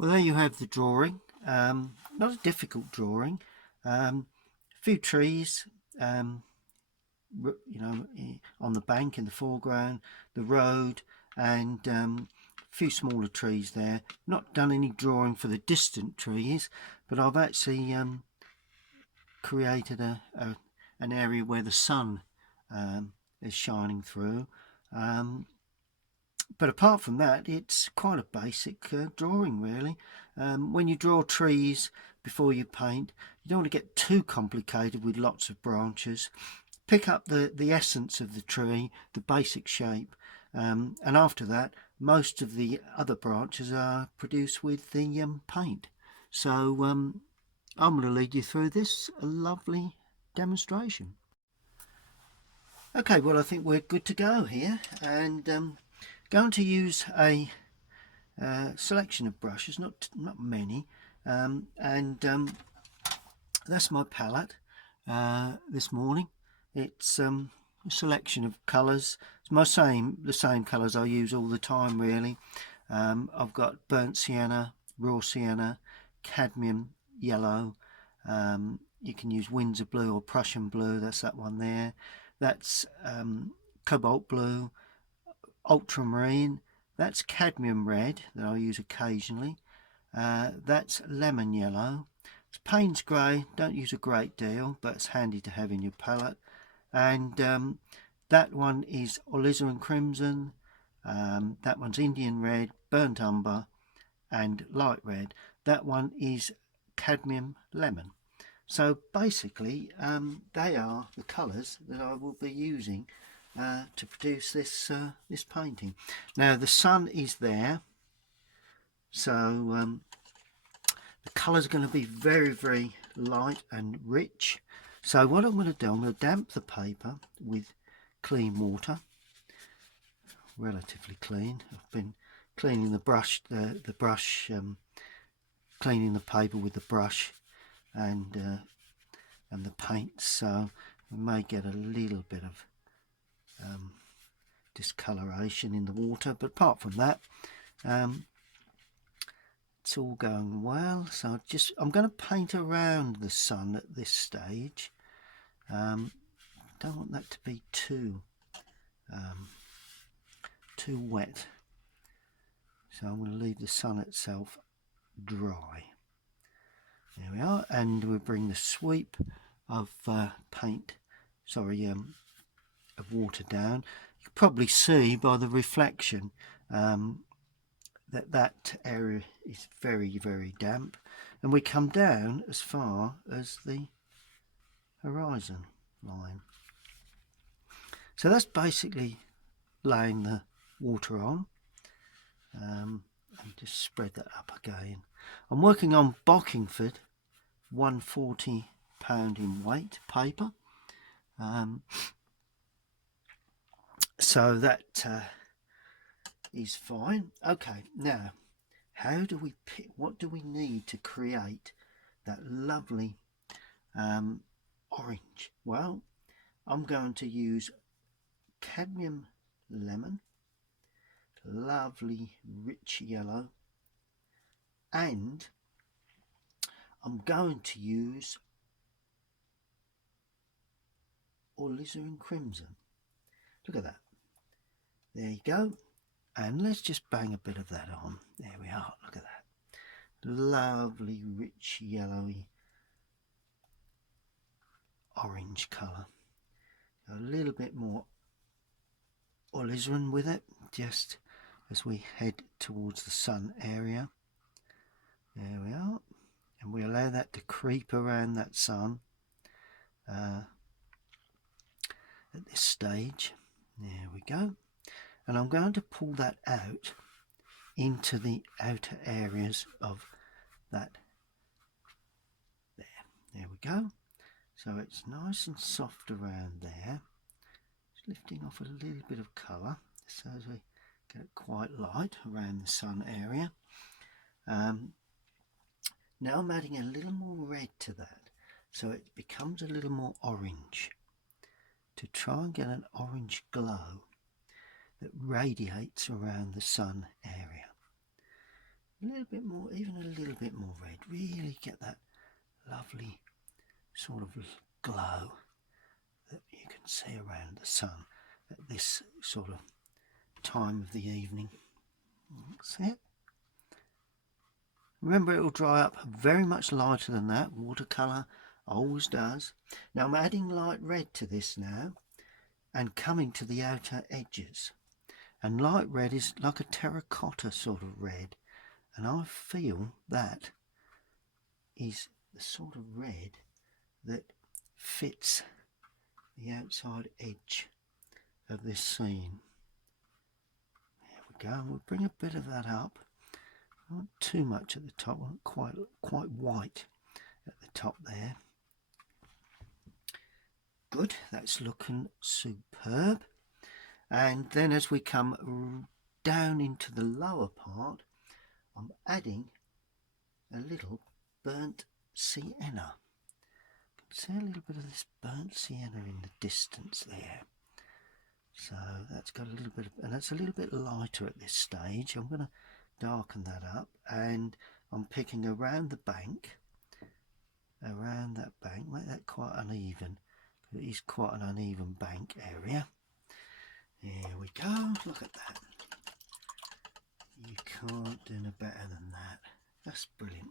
Well, there you have the drawing. Not a difficult drawing. A few trees, on the bank in the foreground, the road, and a few smaller trees there. Not done any drawing for the distant trees, but I've actually created an area where the sun is shining through. But apart from that, it's quite a basic drawing, really. When you draw trees before you paint, you don't want to get too complicated with lots of branches. Pick up the essence of the tree, the basic shape, and after that, most of the other branches are produced with the paint. So I'm going to lead you through this lovely demonstration. Okay, well, I think we're good to go here, and going to use a selection of brushes, not many, and that's my palette this morning. It's a selection of colours. It's the same colours I use all the time, really. I've got burnt sienna, raw sienna, cadmium yellow. You can use Windsor blue or Prussian blue. That's that one there. That's cobalt blue, ultramarine. That's cadmium red that I use occasionally. That's lemon yellow. It's Payne's grey. Don't use a great deal, but it's handy to have in your palette. And that one is alizarin crimson. That one's Indian red, burnt umber, and light red. That one is cadmium lemon. So basically, they are the colours that I will be using to produce this painting. Now the sun is there, so the colours are going to be very, very light and rich. So what I'm going to do, I'm going to damp the paper with clean water, relatively clean. I've been cleaning the brush, cleaning the paper with the brush and the paint, so we may get a little bit of discoloration in the water, but apart from that, it's all going well. So I'm going to paint around the sun at this stage. Don't want that to be too wet, so I'm going to leave the sun itself dry. There we are, and we'll bring the sweep of of water down. You can probably see by the reflection that area is very, very damp, and we come down as far as the horizon line. So that's basically laying the water on, and just spread that up again. I'm working on Bockingford 140 pound in weight paper, so that is fine. Okay, now how do we pick, what do we need to create that lovely orange? Well, I'm going to use cadmium lemon, lovely rich yellow, and I'm going to use alizarin crimson. Look at that. There you go. And let's just bang a bit of that on. There we are. Look at that. Lovely rich yellowy orange colour. A little bit more alizarin with it, just as we head towards the sun area. There we are, and we allow that to creep around that sun at this stage. There we go, and I'm going to pull that out into the outer areas of that. There we go. So it's nice and soft around there. Just lifting off a little bit of colour so as we get it quite light around the sun area. Now I'm adding a little more red to that, so it becomes a little more orange, to try and get an orange glow that radiates around the sun area. a little bit more, even a little bit more red. Really get that lovely sort of glow that you can see around the sun at this sort of time of the evening. That's it. Remember, it will dry up very much lighter than that. Watercolour always does. Now I'm adding light red to this now and coming to the outer edges. And light red is like a terracotta sort of red, and I feel that is the sort of red that fits the outside edge of this scene. There we go. We'll bring a bit of that up. Not too much at the top, quite white at the top there. Good, that's looking superb. And then as we come down into the lower part, I'm adding a little burnt sienna. You can see a little bit of this burnt sienna in the distance there. So that's got a little bit of, and that's a little bit lighter at this stage. I'm going to darken that up, and I'm picking around the bank, around that bank, make that quite uneven. It is quite an uneven bank area. There we go, look at that. You can't do no better than that. That's brilliant.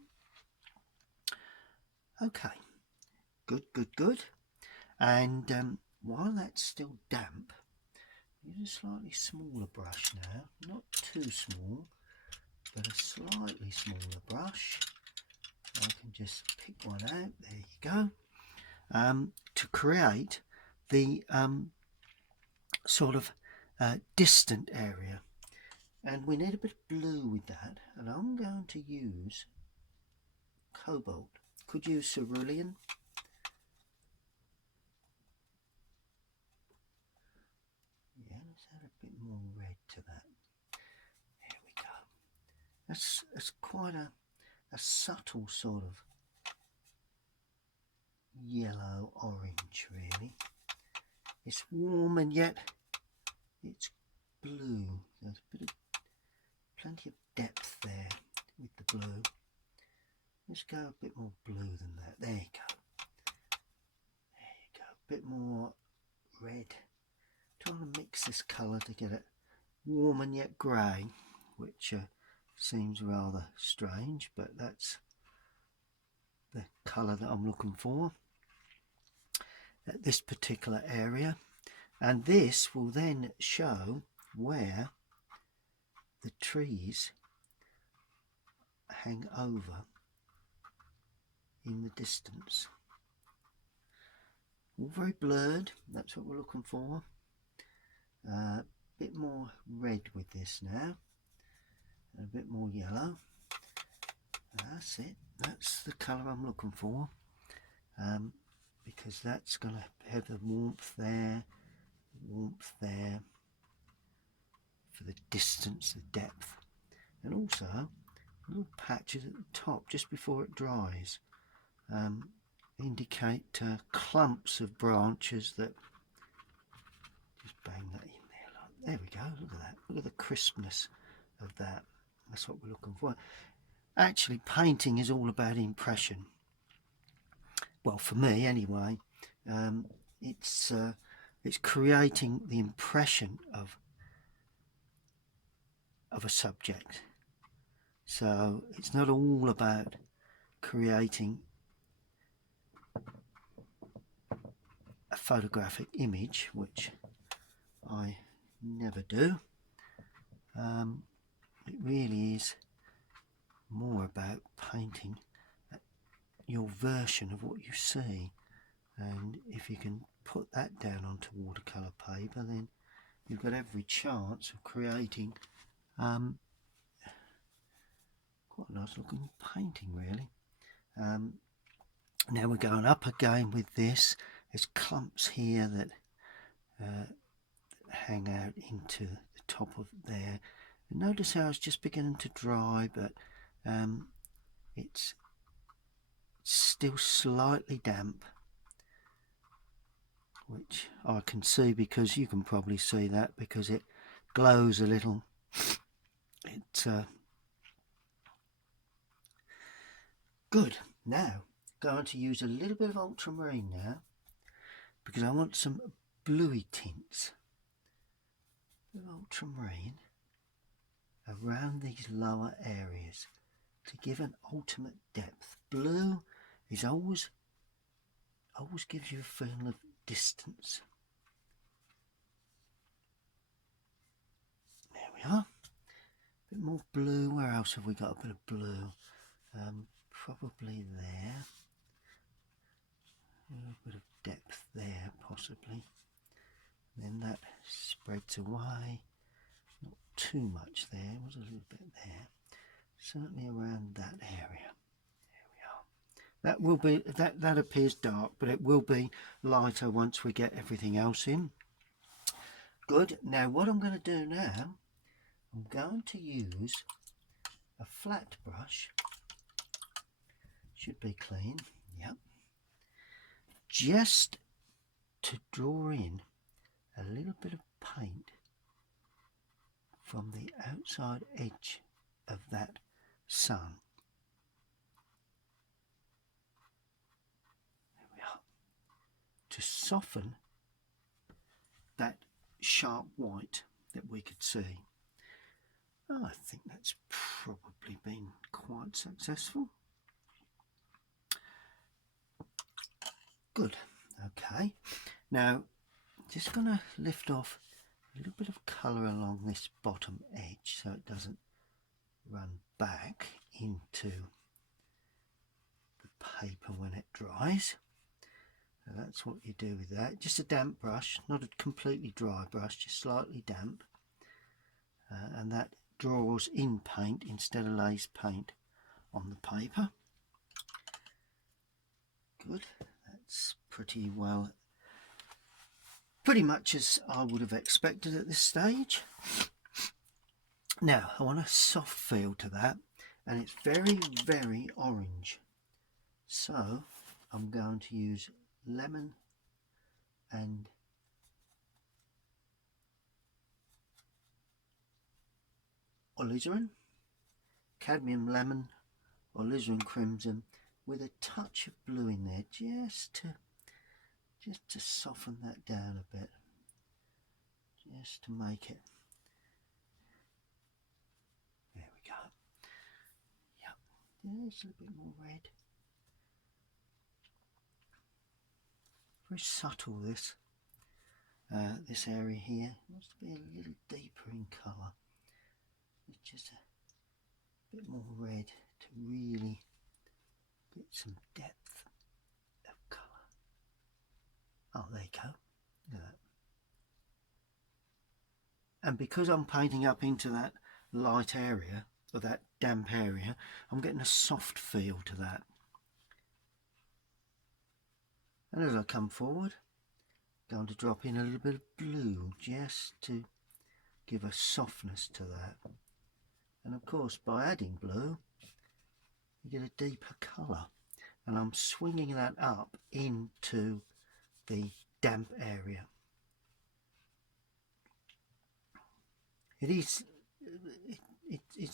Okay, good. And while that's still damp, use a slightly smaller brush now, not too small, but a slightly smaller brush. I can just pick one out, there you go, to create the sort of distant area. And we need a bit of blue with that, and I'm going to use cobalt. Could use cerulean. Yeah, let's add a bit more red to that. There we go. That's quite a subtle sort of yellow orange, really. It's warm and yet it's blue. There's a bit of plenty of depth there with the blue. Let's go a bit more blue than that. There you go. There you go. A bit more red. Trying to mix this colour to get it warm and yet grey, which seems rather strange, but that's the colour that I'm looking for at this particular area. And this will then show where the trees hang over in the distance. All very blurred, that's what we're looking for. A bit more red with this now, and a bit more yellow. That's it, that's the colour I'm looking for, because that's going to have the warmth there for the distance, the depth, and also little patches at the top just before it dries indicate clumps of branches that just bang that in there. There we go, look at that, look at the crispness of that. That's what we're looking for. Actually, painting is all about impression. Well, for me anyway. It's creating the impression of a subject. So it's not all about creating a photographic image, which I never do. It really is more about painting your version of what you see, and if you can put that down onto watercolour paper, then you've got every chance of creating quite a nice looking painting, really. Now we're going up again with this. There's clumps here that hang out into the top of there. And notice how it's just beginning to dry, but it's still slightly damp, which I can see, because you can probably see that because it glows a little. It Good. Now, going to use a little bit of ultramarine now, because I want some bluey tints of ultramarine around these lower areas to give an ultimate depth. Blue is always gives you a feeling of distance. There we are. A bit more blue. Where else have we got a bit of blue? Probably there. A little bit of depth there, possibly. Then that spreads away. Not too much there. It was a little bit there. Certainly around that area. There we are. That will be that appears dark, but it will be lighter once we get everything else in. Good. Now what I'm going to do now, I'm going to use a flat brush. Should be clean. Yep. Just to draw in a little bit of paint from the outside edge of that sun. There we are. To soften that sharp white that we could see. Oh, I think that's probably been quite successful. Good. Okay. Now, just going to lift off a little bit of colour along this bottom edge so it doesn't run back into the paper when it dries. So that's what you do with that. Just a damp brush, not a completely dry brush, just slightly damp. And that draws in paint instead of lays paint on the paper. Good. That's pretty much as I would have expected at this stage. Now I want a soft feel to that, and it's very, very orange. So I'm going to use lemon and alizarin, cadmium lemon, alizarin crimson, with a touch of blue in there, just to soften that down a bit, just to make it. There we go. Yep, there's a little bit more red. Very subtle this area here. It wants to be a little deeper in colour. It's just a bit more red to really get some depth of colour. Oh, there you go. Look at that. And because I'm painting up into that light area, or that damp area, I'm getting a soft feel to that. And as I come forward, I'm going to drop in a little bit of blue just to give a softness to that. And of course, by adding blue, you get a deeper colour. And I'm swinging that up into the damp area. It's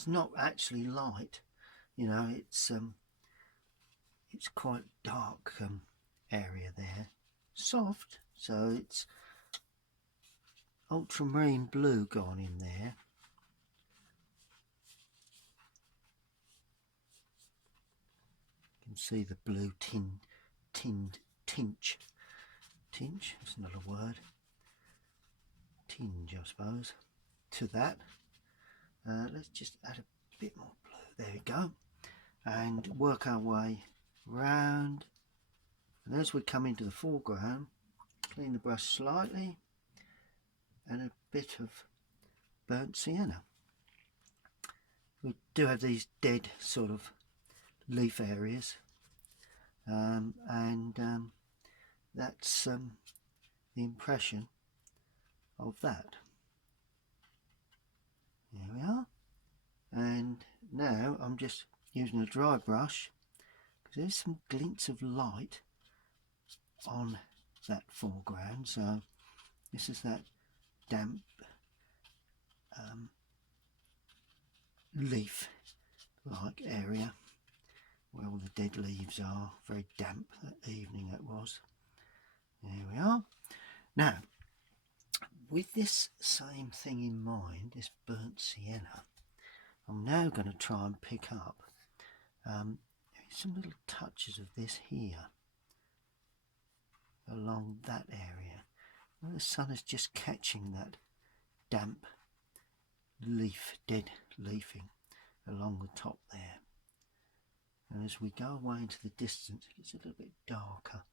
not actually light, you know. It's quite dark area there, soft. So it's ultramarine blue gone in there. You can see the blue tinge. That's not a word. Tinge, I suppose. To that, let's just add a bit more blue. There we go, and work our way round. And as we come into the foreground, clean the brush slightly, and a bit of burnt sienna. We do have these dead sort of leaf areas, and that's the impression of that. There we are. And now I'm just using a dry brush because there's some glints of light on that foreground. So this is that damp leaf like area where all the dead leaves are. Very damp that evening it was. There we are. Now, with this same thing in mind, this burnt sienna, I'm now going to try and pick up some little touches of this here along that area. Well, the sun is just catching that damp leaf, dead leafing along the top there. And as we go away into the distance, it gets a little bit darker.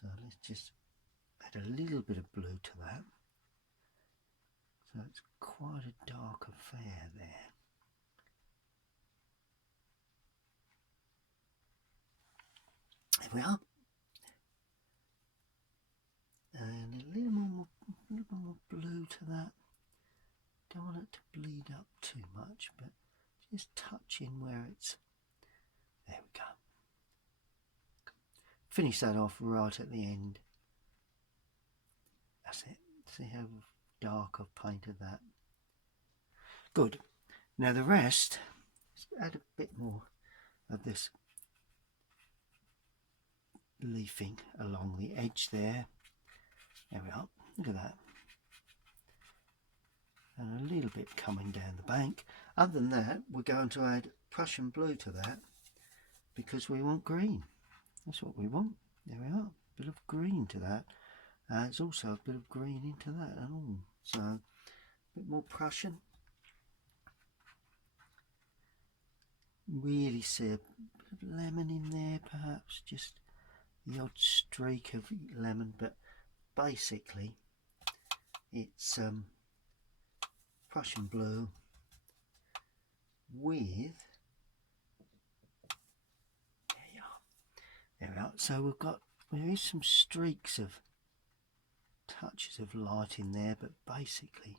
So let's just add a little bit of blue to that. So it's quite a dark affair there. There we are. And a little more blue to that. Don't want it to bleed up too much, but just touch in where it's. There we go. Finish that off right at the end. That's it. See how dark I've painted that. Good. Now the rest, let's add a bit more of this leafing along the edge there. There we are. Look at that. And a little bit coming down the bank. Other than that, we're going to add Prussian blue to that because we want green. That's what we want. There we are. A bit of green to that. It's also a bit of green into that and all. So a bit more Prussian. Really see a bit of lemon in there, perhaps just the odd streak of lemon, but basically it's Prussian blue with, there we are. So there is some streaks of touches of light in there, but basically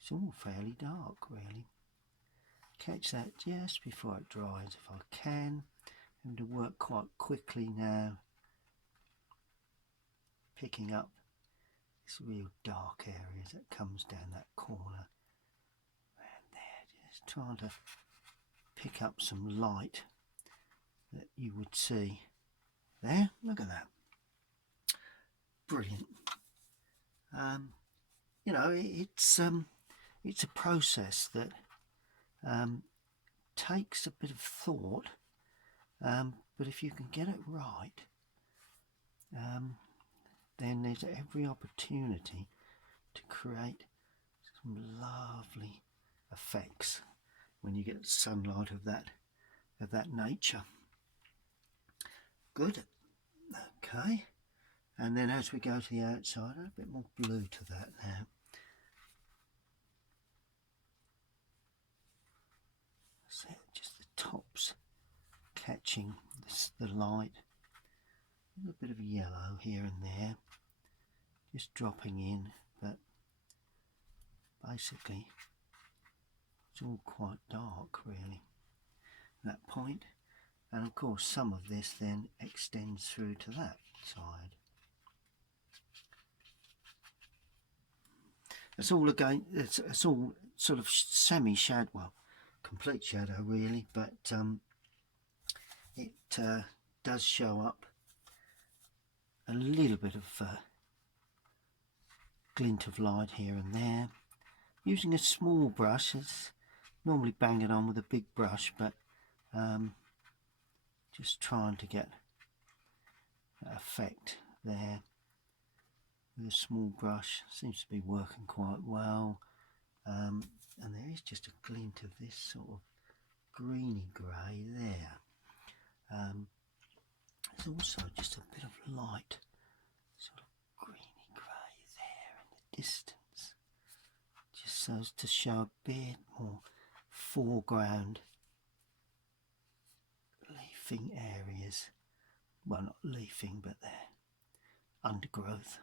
it's all fairly dark really. Catch that just before it dries if I can. I'm going to work quite quickly now, picking up this real dark area that comes down that corner and there, just trying to pick up some light that you would see there. Look at that, brilliant. You know, it's a process that takes a bit of thought, but if you can get it right, then there's every opportunity to create some lovely effects when you get sunlight of that nature. Good. Okay. And then as we go to the outside, a bit more blue to that now. So just the tops catching the light. A little bit of yellow here and there, just dropping in, but basically it's all quite dark really at that point. And of course some of this then extends through to that side. It's all again, it's all sort of semi-shadow, well, complete shadow really, but it does show up a little bit of glint of light here and there. Using a small brush, it's normally bang it on with a big brush, but just trying to get that effect there with a small brush. Seems to be working quite well, and there is just a glint of this sort of greeny grey there. There's also just a bit of light, sort of greeny grey there in the distance, just so as to show a bit more foreground leafing areas. Well, not leafing, but they're undergrowth.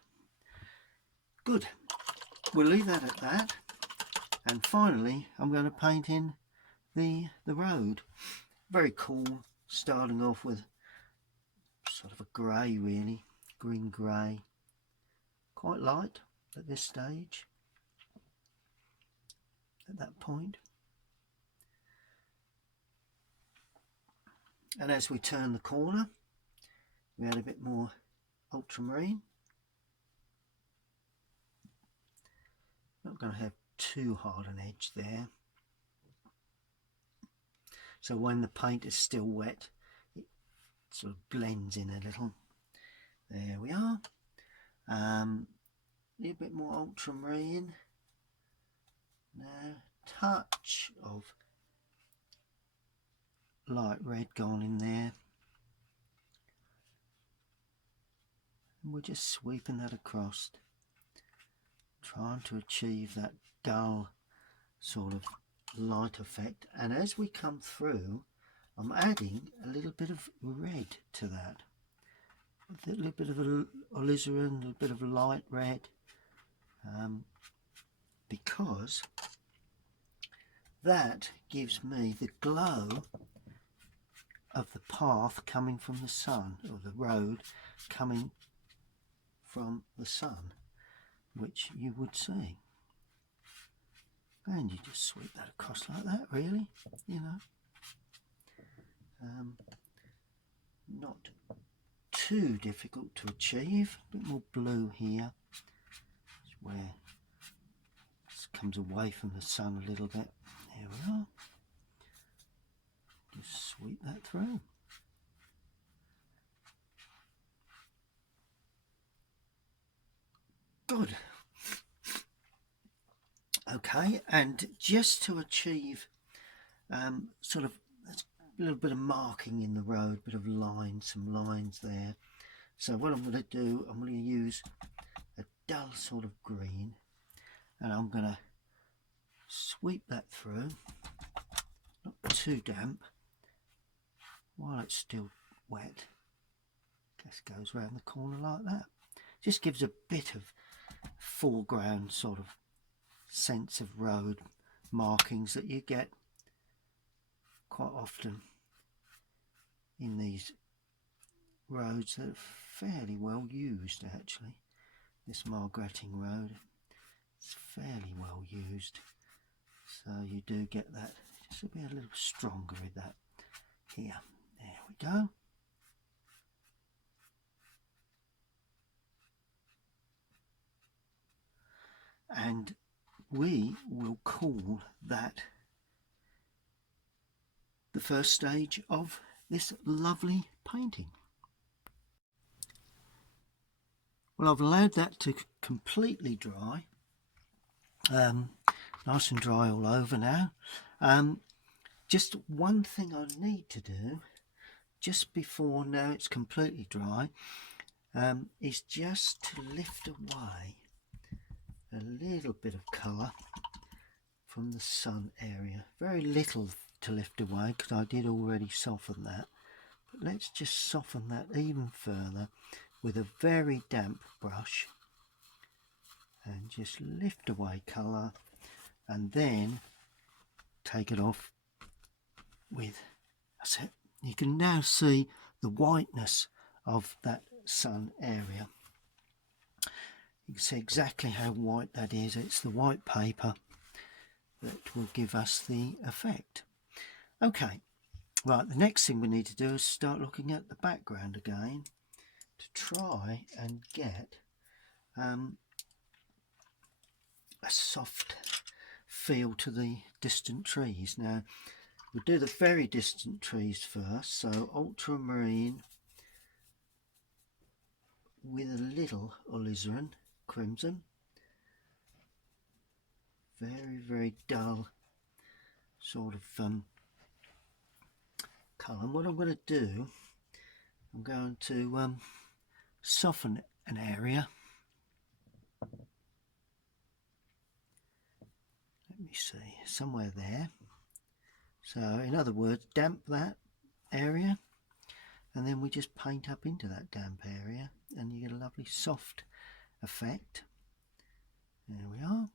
Good. We'll leave that at that. And finally, I'm going to paint in the road. Very cool, starting off with sort of a grey really, green grey, quite light at this stage, at that point. And as we turn the corner, we add a bit more ultramarine. Not going to have too hard an edge there. So when the paint is still wet, it sort of blends in a little. There we are. A little bit more ultramarine. Now, touch of light red gone in there. And we're just sweeping that across, trying to achieve that dull sort of light effect. And as we come through, I'm adding a little bit of red to that. A little bit of alizarin, a little bit of light red, because that gives me the glow of the path coming from the sun, or the road coming from the sun, which you would see. And you just sweep that across like that, really, you know. Not too difficult to achieve. A bit more blue here, where it comes away from the sun a little bit. There we are. Just sweep that through. Good. Okay, and just to achieve sort of a little bit of marking in the road, bit of lines, some lines there. So what I'm going to do, I'm going to use a dull sort of green, and I'm going to sweep that through, not too damp, while it's still wet. Just goes around the corner like that. Just gives a bit of foreground sort of sense of road markings that you get quite often in these roads that are fairly well used. Actually, this Margretting road, it's fairly well used, so you do get that. Just to be a little stronger with that here. There we go. And we will call that the first stage of this lovely painting. Well, I've allowed that to completely dry, nice and dry all over now. Just one thing I need to do just before now it's completely dry is just to lift away a little bit of colour from the sun area. Very little to lift away because I did already soften that, but let's just soften that even further with a very damp brush and just lift away colour, and then take it off with, that's it. You can now see the whiteness of that sun area. You can see exactly how white that is. It's the white paper that will give us the effect. Okay, right, the next thing we need to do is start looking at the background again to try and get a soft feel to the distant trees. Now, we'll do the very distant trees first, so ultramarine with a little alizarin crimson. Very, very dull sort of colour. And what I'm going to do, I'm going to soften an area. Let me see, somewhere there. So in other words, damp that area, and then we just paint up into that damp area, and you get a lovely soft effect. There we are.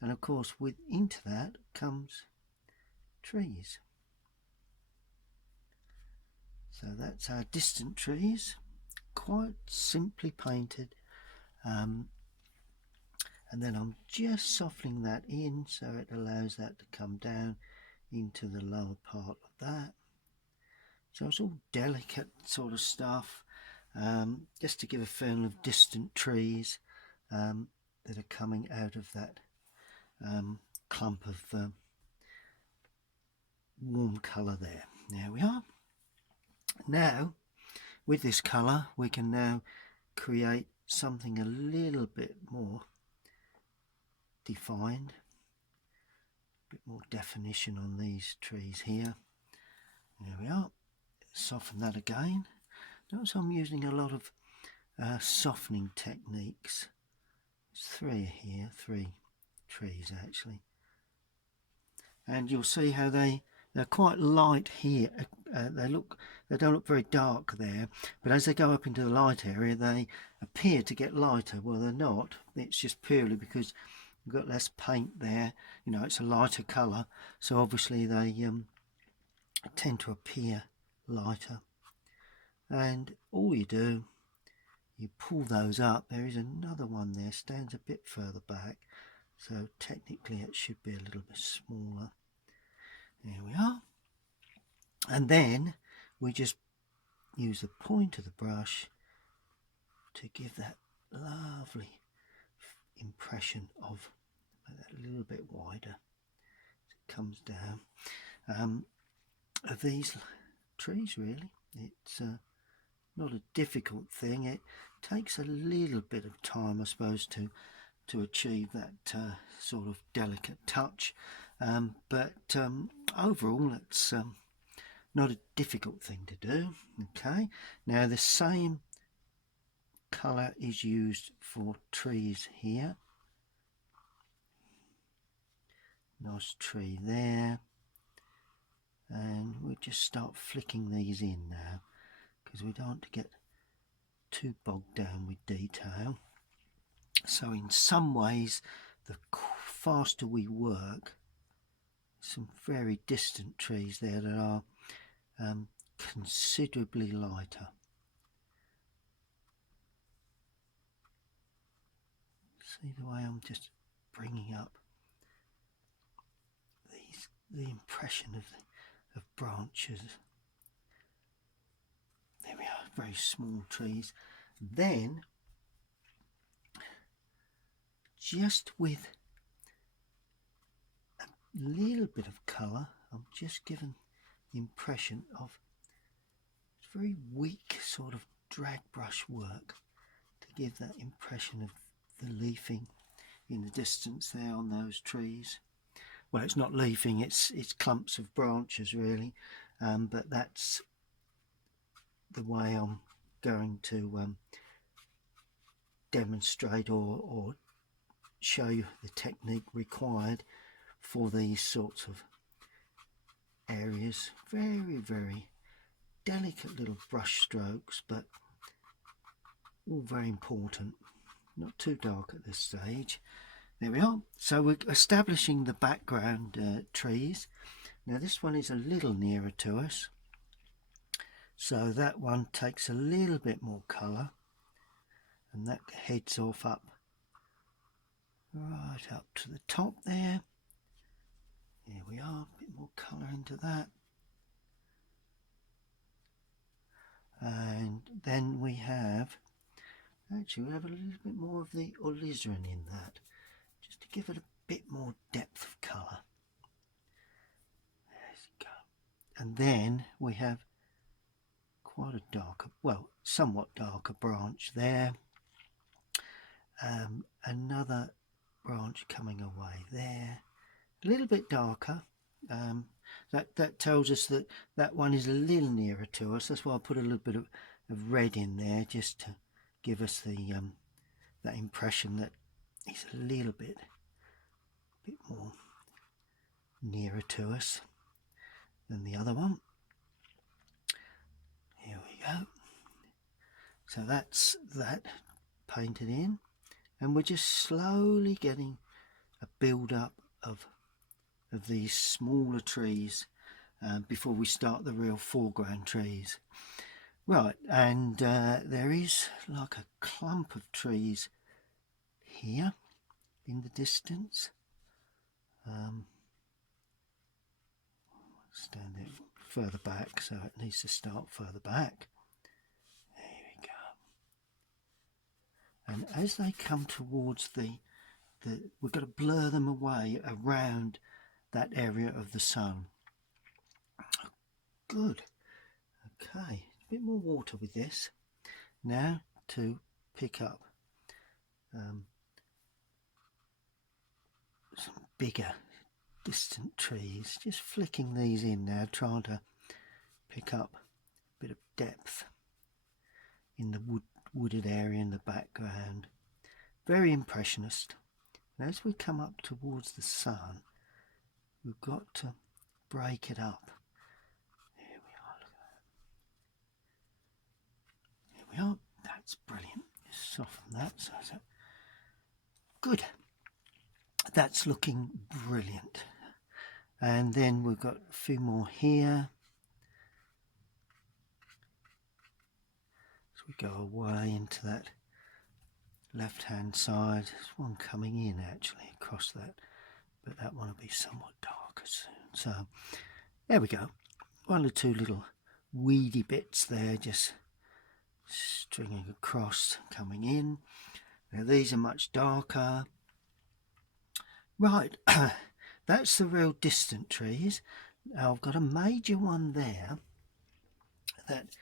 And of course, into that comes trees. So that's our distant trees, quite simply painted. And then I'm just softening that in so it allows that to come down into the lower part of that. So it's all delicate sort of stuff, just to give a feeling of distant trees that are coming out of that clump of warm colour there. There we are. Now with this colour we can now create something a little bit more defined, a bit more definition on these trees here. There we are. Soften that again. Notice I'm using a lot of softening techniques. There's three here, three trees actually, and you'll see how they're quite light here. They don't look very dark there, but as they go up into the light area they appear to get lighter. Well, they're not. It's just purely because we've got less paint there. You know, it's a lighter colour, so obviously they tend to appear lighter. And all you do, you pull those up. There is another one there, stands a bit further back, so technically it should be a little bit smaller. There we are. And then we just use the point of the brush to give that lovely impression of that a little bit wider as it comes down of these trees. Really, it's not a difficult thing. It takes a little bit of time, I suppose, to achieve that sort of delicate touch, but overall it's not a difficult thing to do. Okay, now the same colour is used for trees here. Nice tree there, and we'll just start flicking these in now because we don't want to get too bogged down with detail. So in some ways the faster we work, some very distant trees there that are considerably lighter. See the way I'm just bringing up the impression of branches. There we are, very small trees. Then just with a little bit of colour, I'm just giving the impression of very weak sort of drag brush work to give that impression of the leafing in the distance there on those trees. Well, it's not leafing, it's clumps of branches really, but that's the way I'm going to demonstrate or show you the technique required for these sorts of areas. Very, very delicate little brush strokes, but all very important. Not too dark at this stage. There we are. So we're establishing the background trees. Now this one is a little nearer to us, so that one takes a little bit more colour, and that heads off up right up to the top there. Here we are, a bit more colour into that. And then we have a little bit more of the alizarin in that, just to give it a bit more depth of colour. There you go. And then we have quite a darker, well, somewhat darker branch there. Another branch coming away there, a little bit darker. That tells us that that one is a little nearer to us. That's why I put a little bit of red in there, just to give us the that impression that it's a little bit more nearer to us than the other one. Here we go. So that's that painted in, and we're just slowly getting a build up of these smaller trees before we start the real foreground trees. Right, and there is like a clump of trees here in the distance. Stand there further back, so it needs to start further back. There we go. And as they come towards we've got to blur them away around that area of the sun. Good. Okay, a bit more water with this. Now to pick up some bigger distant trees, just flicking these in now, trying to pick up a bit of depth in the wooded area in the background. Very impressionist. And as we come up towards the sun, we've got to break it up. Here we are, look at that. Here we are, that's brilliant. Just soften that. So good. That's looking brilliant. And then we've got a few more here. So we go away into that left hand side. There's one coming in actually across that, but that one will be somewhat darker soon. So there we go. One or two little weedy bits there, just stringing across, coming in. Now these are much darker. Right, that's the real distant trees. Now I've got a major one there that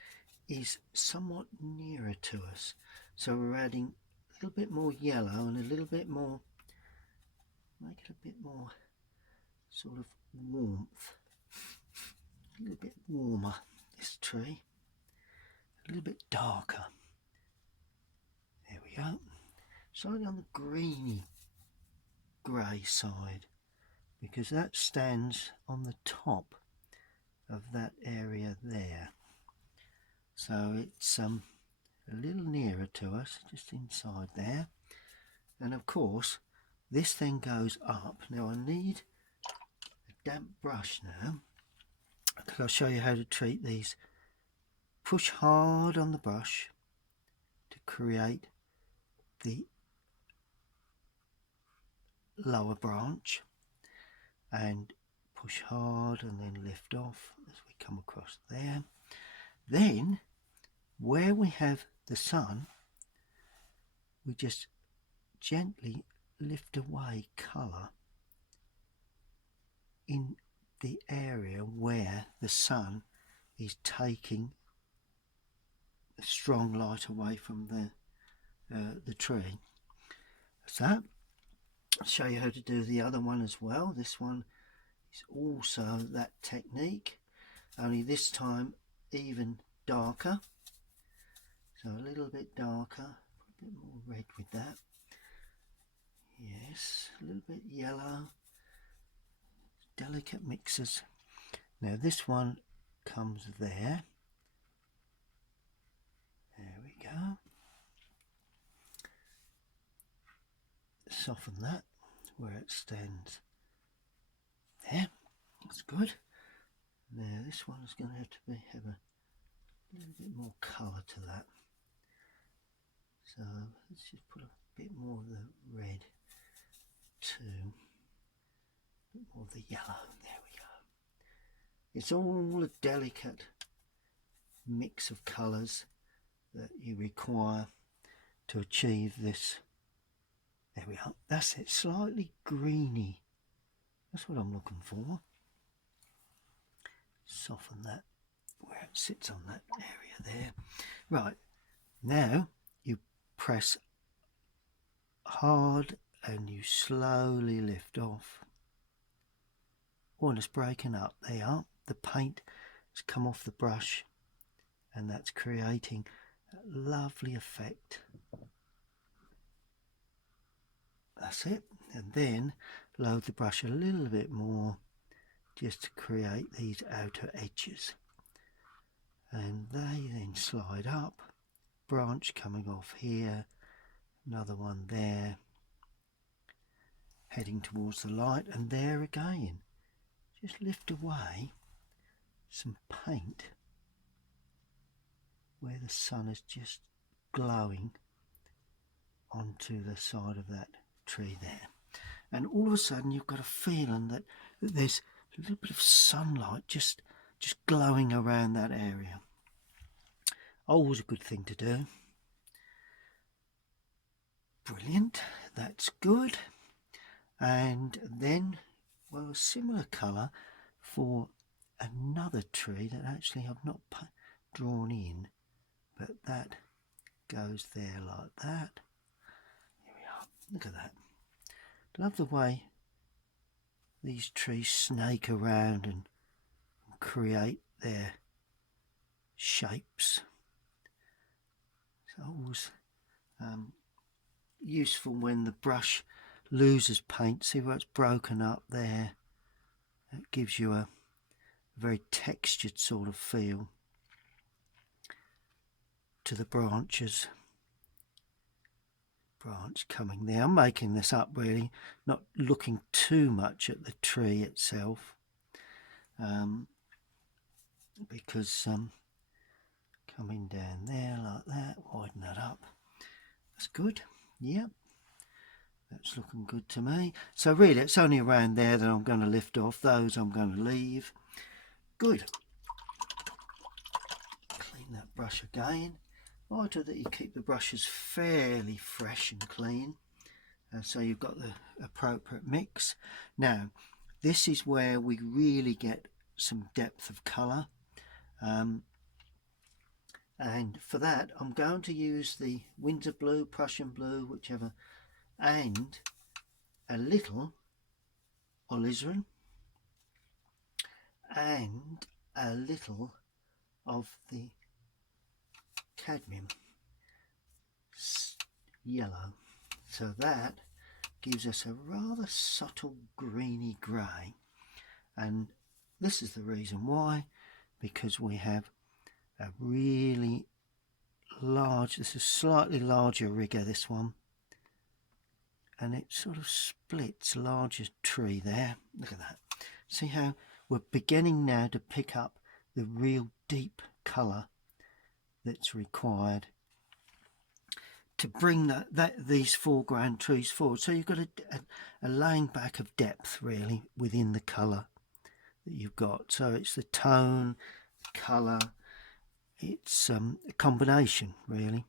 is somewhat nearer to us. So we're adding a little bit more yellow and a little bit more, make it a bit more sort of warmth. A little bit warmer, this tree. A little bit darker. There we go. Slightly on the greeny grey side, because that stands on the top of that area there. So it's a little nearer to us, just inside there. And of course, this thing goes up. Now I need a damp brush now, because I'll show you how to treat these. Push hard on the brush to create the lower branch, and push hard and then lift off as we come across there. Then where we have the sun, we just gently lift away colour in the area where the sun is taking the strong light away from the tree. So I'll show you how to do the other one as well. This one is also that technique, only this time even darker. So a little bit darker, a bit more red with that. Yes, a little bit yellow. Delicate mixes. Now this one comes there. There we go. Soften that where it stands there. That's good. Now this one is going to have to have a little bit more colour to that. So let's just put a bit more of the red too. A bit more of the yellow. There we go. It's all a delicate mix of colours that you require to achieve this. There we are. That's it. Slightly greeny. That's what I'm looking for. Soften that where it sits on that area there. Right. Now you press hard and you slowly lift off. Oh, and it's breaking up. There you are. The paint has come off the brush, and that's creating a lovely effect. That's it. And then load the brush a little bit more just to create these outer edges. And they then slide up. Branch coming off here. Another one there. Heading towards the light. And there again. Just lift away some paint where the sun is just glowing onto the side of that tree there, and all of a sudden you've got a feeling that there's a little bit of sunlight just just glowing around that area. Always a good thing to do. Brilliant, that's good. And then, well, a similar colour for another tree that actually I've not drawn in, but that goes there like that. Here we are. Look at that. Love the way these trees snake around and create their shapes. It's always useful when the brush loses paint. See where it's broken up there? It gives you a very textured sort of feel to the branches. Branch coming there. I'm making this up really, not looking too much at the tree itself, because coming down there like that, widen that up. That's good. Yep, that's looking good to me. So really it's only around there that I'm going to lift off. Those I'm going to leave. Good. Clean that brush again. Vital that you keep the brushes fairly fresh and clean, so you've got the appropriate mix. Now this is where we really get some depth of colour, and for that I'm going to use the Windsor blue, Prussian blue, whichever, and a little alizarin and a little of the cadmium yellow, so that gives us a rather subtle greeny grey. And this is the reason why, because we have a really large, this is slightly larger rigger, this one, and it sort of splits, larger tree there. Look at that. See how we're beginning now to pick up the real deep colour that's required to bring these foreground trees forward. So you've got a laying back of depth really within the colour that you've got. So it's the tone, colour, it's a combination really.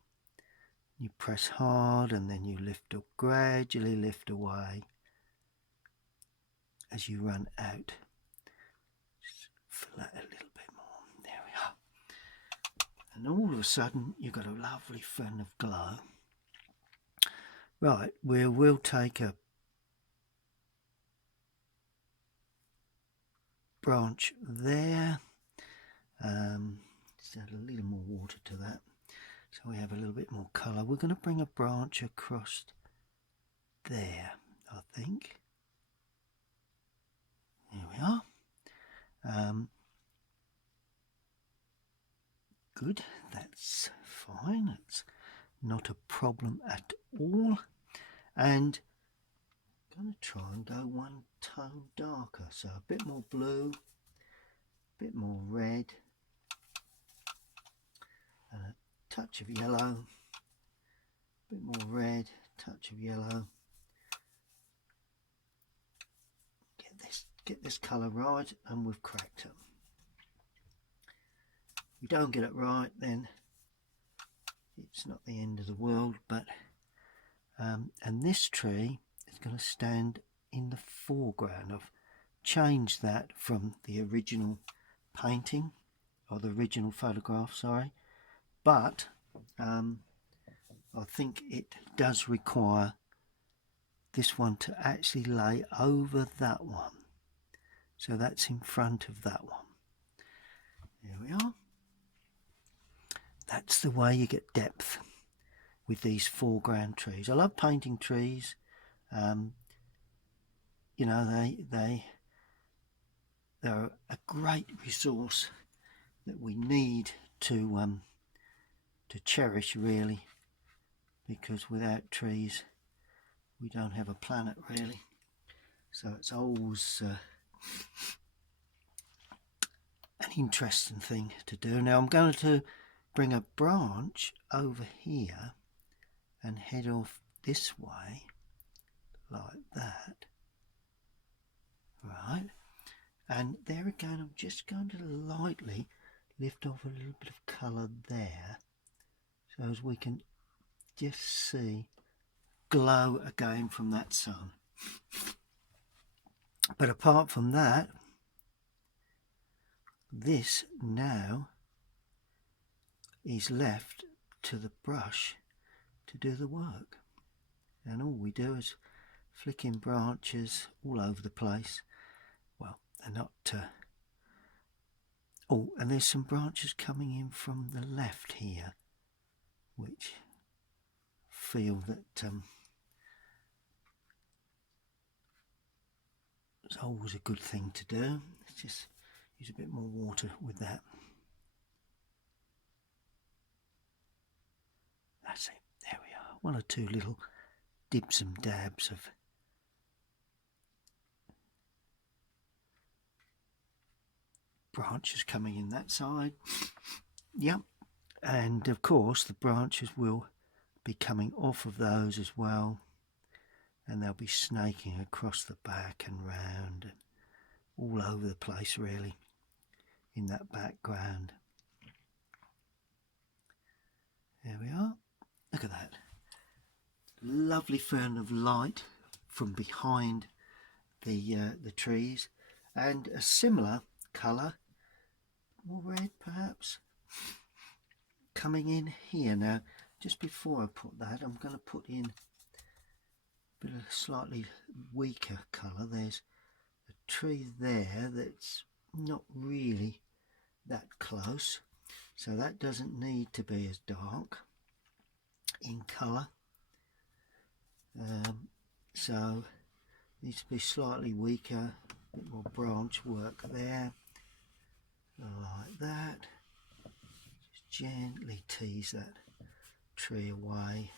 You press hard and then you lift up, gradually lift away as you run out. Just fill that a little bit more. There we are. And all of a sudden you've got a lovely fin of glow. Right, we'll take a branch there. Just add a little more water to that so we have a little bit more colour. We're going to bring a branch across there, I think. There we are. Good, that's fine. That's not a problem at all. And I'm going to try and go one tone darker, so a bit more blue, a bit more red, and a touch of yellow, a bit more red, touch of yellow. Get this colour right, and we've cracked it. If we don't get it right, then it's not the end of the world. But and this tree is going to stand in the foreground. I've changed that from the original painting, or the original photograph, sorry, but I think it does require this one to actually lay over that one, so that's in front of that one. There we are. That's the way you get depth with these foreground trees. I love painting trees. You know, they're a great resource that we need to cherish really, because without trees we don't have a planet really. So it's always an interesting thing to do. Now I'm going to bring a branch over here and head off this way like that, right, And there again, I'm just going to lightly lift off a little bit of colour there, so as we can just see glow again from that sun. But apart from that, this now is left to the brush to do the work, and all we do is flick in branches all over the place. Well, they're not oh, and there's some branches coming in from the left here, which feel that it's always a good thing to do. Let's just use a bit more water with that. That's it, there we are. One or two little dibs and dabs of branches coming in that side. Yep, and of course the branches will be coming off of those as well, and they'll be snaking across the back and round and all over the place really in that background. There we are. Look at that lovely fern of light from behind the trees, and a similar colour, more red perhaps, coming in here. Now just before I put that, I'm going to put in a bit of a slightly weaker colour. There's a tree there that's not really that close, so that doesn't need to be as dark in colour. So needs to be slightly weaker, a bit more branch work there, like that. Just gently tease that tree away.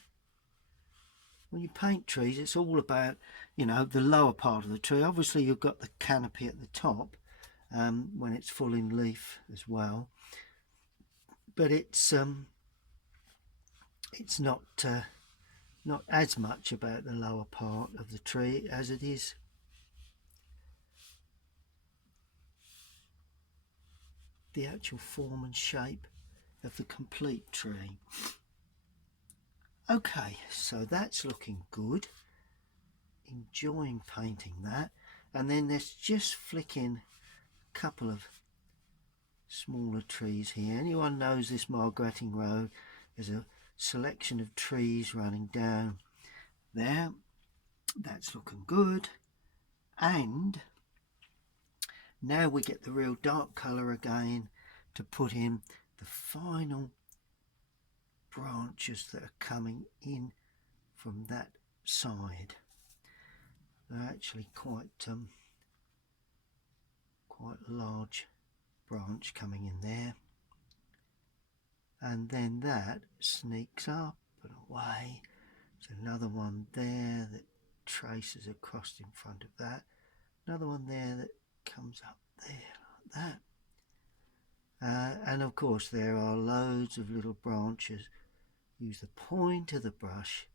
When you paint trees, it's all about, you know, the lower part of the tree. Obviously you've got the canopy at the top when it's full in leaf as well, but it's not as much about the lower part of the tree as it is the actual form and shape of the complete tree. Okay, so that's looking good. Enjoying painting that. And then let's just flick in a couple of smaller trees here. Anyone knows this Margaretting Road, there's a selection of trees running down there. That's looking good. And now we get the real dark colour again to put in the final branches that are coming in from that side. They're actually quite large branch coming in there, and then that sneaks up and away. There's another one there that traces across in front of that, another one there that comes up there like that, and of course there are loads of little branches. Use the point of the brush,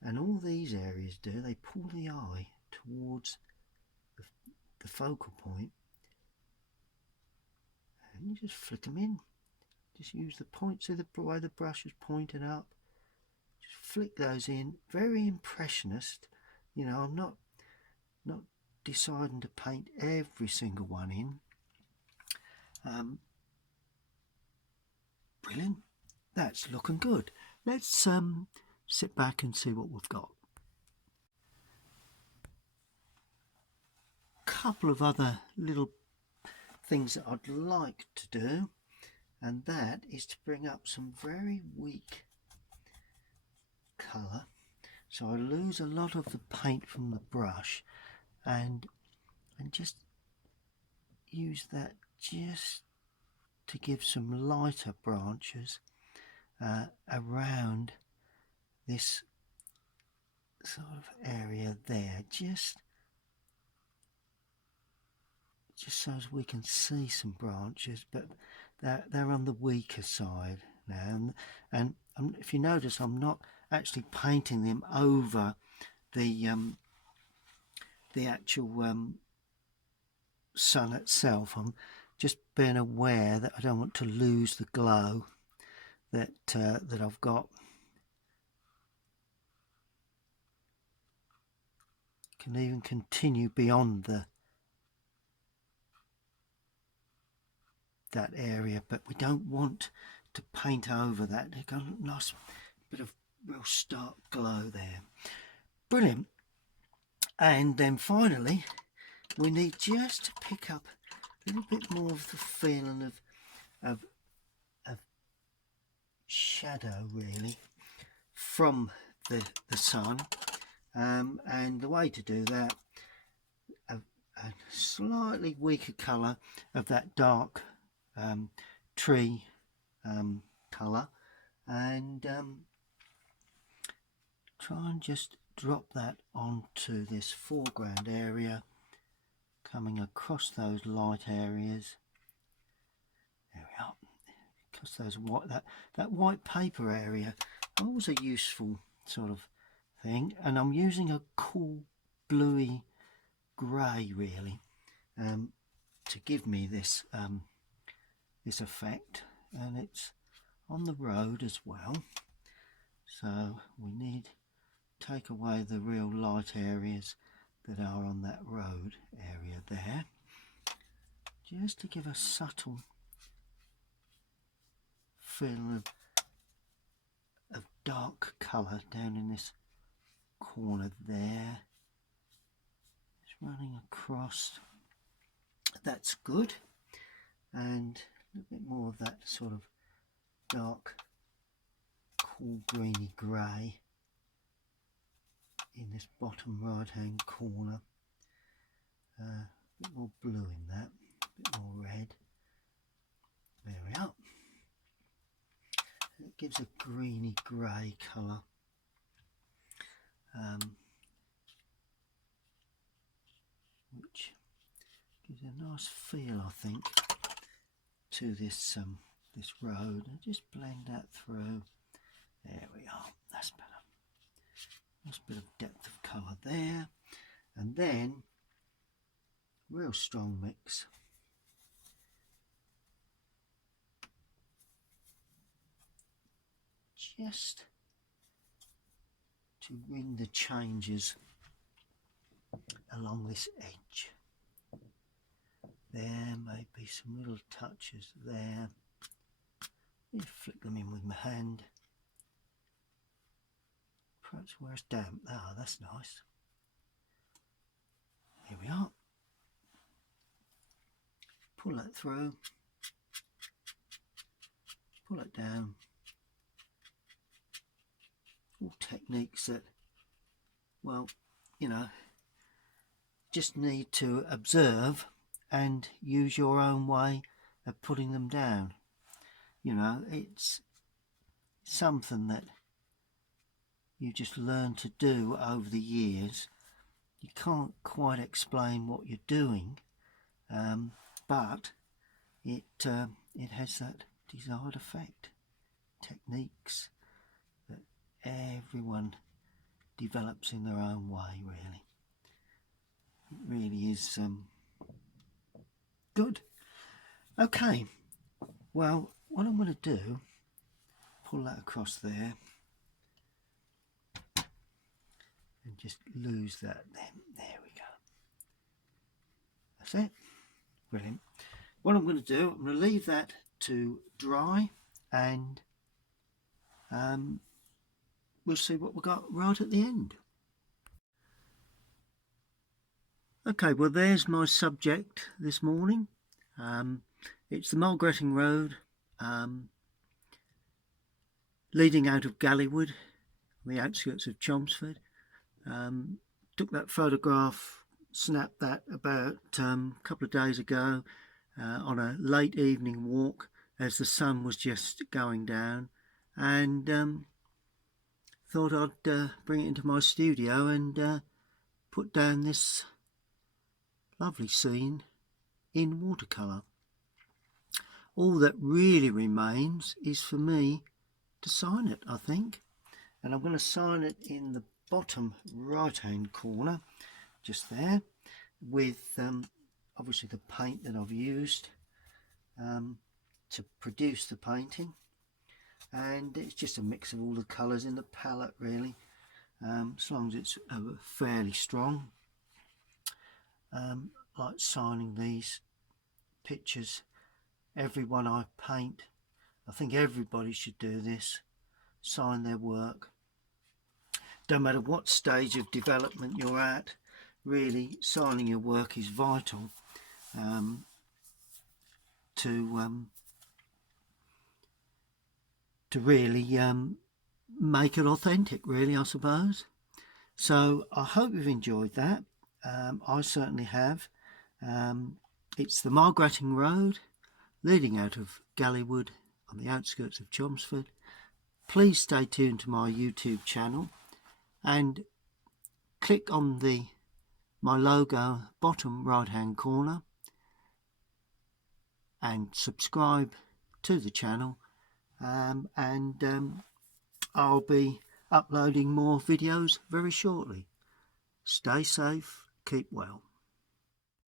and all these areas do, they pull the eye towards the focal point, and you just flick them in. Just use the point, so the way the brush is pointed up, just flick those in. Very impressionist, you know. I'm not deciding to paint every single one in. Brilliant, that's looking good. Let's sit back and see what we've got. Couple of other little things that I'd like to do, and that is to bring up some very weak colour, so I lose a lot of the paint from the brush, and just use that just to give some lighter branches around this sort of area there, just so as we can see some branches, but they're on the weaker side now, and if you notice, I'm not actually painting them over the actual sun itself. I'm just being aware that I don't want to lose the glow that that I've got. Can even continue beyond that area, but we don't want to paint over that. They've got a nice bit of real stark glow there. Brilliant. And then finally we need just to pick up a little bit more of the feeling of shadow really from the sun, and the way to do that, a slightly weaker colour of that dark tree colour, and try and just drop that onto this foreground area, coming across those light areas. There we are. Across those white, that white paper area, always a useful sort of thing. And I'm using a cool bluey grey really to give me this this effect, and it's on the road as well, so we need to take away the real light areas that are on that road area there, just to give a subtle feeling of dark colour down in this corner there. Just running across, that's good, and a little bit more of that sort of dark cool greeny grey in this bottom right hand corner. A bit more blue in that, a bit more red. There we are. It gives a greeny grey colour. Which gives a nice feel, I think, to this this road, and just blend that through. There we are, that's better. Nice bit of depth of colour there, and then real strong mix. Just to ring the changes along this edge. There may be some little touches there. Flick them in with my hand. Perhaps where it's damp. Ah, that's nice. Here we are. Pull that through. Pull it down. All techniques that, well, you know, just need to observe and use your own way of putting them down. You know, it's something that you just learn to do over the years. You can't quite explain what you're doing, but it has that desired effect. Techniques that everyone develops in their own way, really. It really is good. Okay, well, what I'm going to do, pull that across there and just lose that then. There we go. That's it. Brilliant. What I'm going to do, I'm going to leave that to dry, and we'll see what we've got right at the end. Okay, well, there's my subject this morning. It's the Mulgretting Road, leading out of Galleywood, on the outskirts of Chelmsford. Took that photograph, snapped that about a couple of days ago on a late evening walk as the sun was just going down, and thought I'd bring it into my studio and put down this lovely scene in watercolour. All that really remains is for me to sign it, I think, and I'm going to sign it in the bottom right hand corner, just there, with obviously the paint that I've used to produce the painting, and it's just a mix of all the colours in the palette really, as long as it's fairly strong. Like signing these pictures, everyone I paint, I think everybody should do this, sign their work. Don't matter what stage of development you're at, really signing your work is vital to really make it authentic, really, I suppose. So I hope you've enjoyed that. I certainly have. It's the Margretting Road leading out of Galleywood on the outskirts of Chelmsford. Please stay tuned to my YouTube channel and click on my logo bottom right hand corner and subscribe to the channel, and I'll be uploading more videos very shortly. Stay safe, keep well.